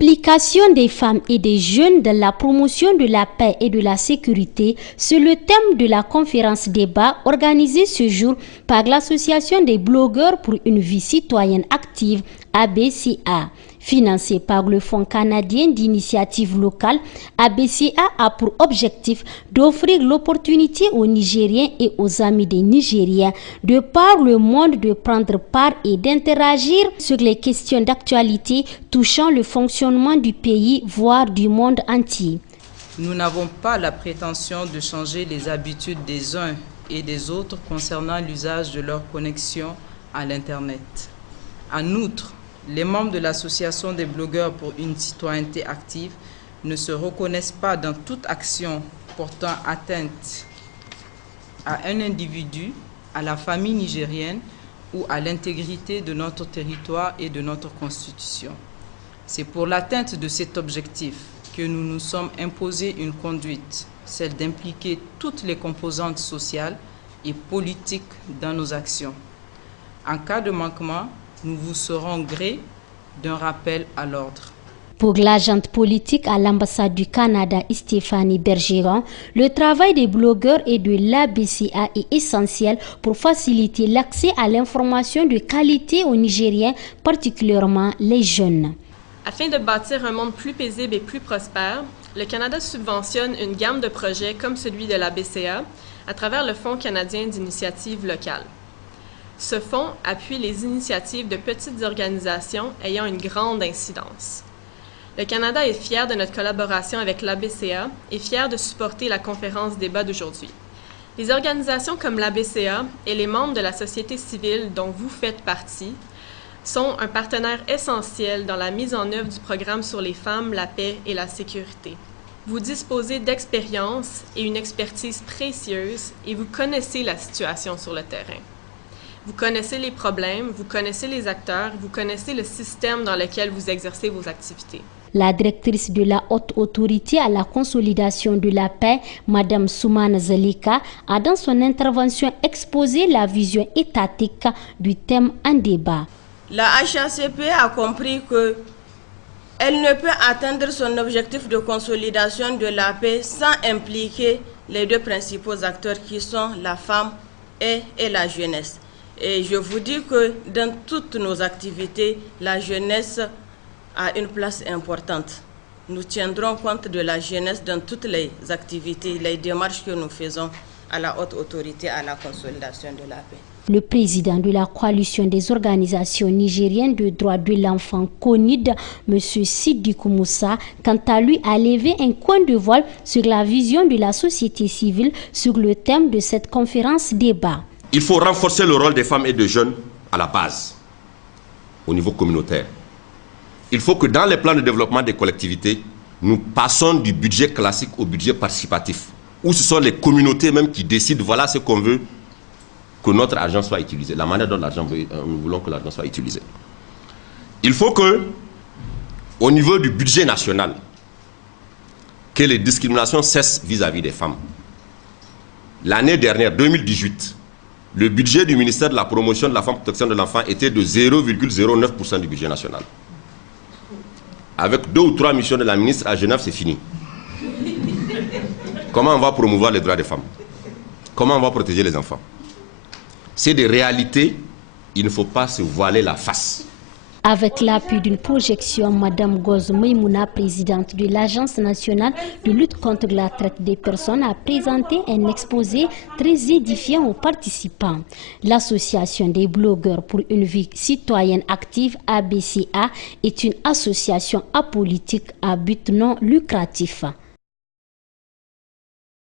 L'implication des femmes et des jeunes dans la promotion de la paix et de la sécurité, c'est le thème de la conférence débat organisée ce jour par l'Association des blogueurs pour une vie citoyenne active, ABCA. Financée par le Fonds canadien d'initiative locale, ABCA a pour objectif d'offrir l'opportunité aux Nigériens et aux amis des Nigériens de par le monde de prendre part et d'interagir sur les questions d'actualité touchant le fonctionnement du pays, voire du monde entier. Nous n'avons pas la prétention de changer les habitudes des uns et des autres concernant l'usage de leur connexion à l'Internet. En outre, les membres de l'Association des blogueurs pour une citoyenneté active ne se reconnaissent pas dans toute action portant atteinte à un individu, à la famille nigérienne ou à l'intégrité de notre territoire et de notre Constitution. C'est pour l'atteinte de cet objectif que nous nous sommes imposé une conduite, celle d'impliquer toutes les composantes sociales et politiques dans nos actions. En cas de manquement, nous vous serons gré d'un rappel à l'ordre. Pour l'agente politique à l'ambassade du Canada, Stéphanie Bergeron, le travail des blogueurs et de l'ABCA est essentiel pour faciliter l'accès à l'information de qualité aux Nigériens, particulièrement les jeunes. Afin de bâtir un monde plus paisible et plus prospère, le Canada subventionne une gamme de projets comme celui de l'ABCA à travers le Fonds canadien d'initiative locale. Ce fonds appuie les initiatives de petites organisations ayant une grande incidence. Le Canada est fier de notre collaboration avec l'ABCA et fier de supporter la conférence débat d'aujourd'hui. Les organisations comme l'ABCA et les membres de la société civile dont vous faites partie sont un partenaire essentiel dans la mise en œuvre du programme sur les femmes, la paix et la sécurité. Vous disposez d'expérience et une expertise précieuse et vous connaissez la situation sur le terrain. Vous connaissez les problèmes, vous connaissez les acteurs, vous connaissez le système dans lequel vous exercez vos activités. La directrice de la haute autorité à la consolidation de la paix, Mme Soumana Zalika, a dans son intervention exposé la vision étatique du thème en débat. La HACP a compris qu'elle ne peut atteindre son objectif de consolidation de la paix sans impliquer les deux principaux acteurs qui sont la femme et la jeunesse. Et je vous dis que dans toutes nos activités, la jeunesse a une place importante. Nous tiendrons compte de la jeunesse dans toutes les activités, les démarches que nous faisons à la haute autorité à la consolidation de la paix. Le président de la coalition des organisations nigériennes de droits de l'enfant, CONID, M. Siddikou Moussa, quant à lui, a levé un coin de voile sur la vision de la société civile sur le thème de cette conférence débat. Il faut renforcer le rôle des femmes et des jeunes à la base, au niveau communautaire. Il faut que dans les plans de développement des collectivités, nous passons du budget classique au budget participatif, où ce sont les communautés même qui décident, voilà ce qu'on veut, que notre argent soit utilisé, la manière dont nous voulons que l'argent soit utilisé. Il faut que, au niveau du budget national, que les discriminations cessent vis-à-vis des femmes. L'année dernière, 2018, le budget du ministère de la promotion de la femme et de la protection de l'enfant était de 0,09% du budget national. Avec 2 ou 3 missions de la ministre à Genève, c'est fini. Comment on va promouvoir les droits des femmes? Comment on va protéger les enfants? C'est des réalités, il ne faut pas se voiler la face. Avec l'appui d'une projection, Mme Goz Maïmouna, présidente de l'Agence nationale de lutte contre la traite des personnes, a présenté un exposé très édifiant aux participants. L'Association des blogueurs pour une vie citoyenne active, ABCA, est une association apolitique à but non lucratif.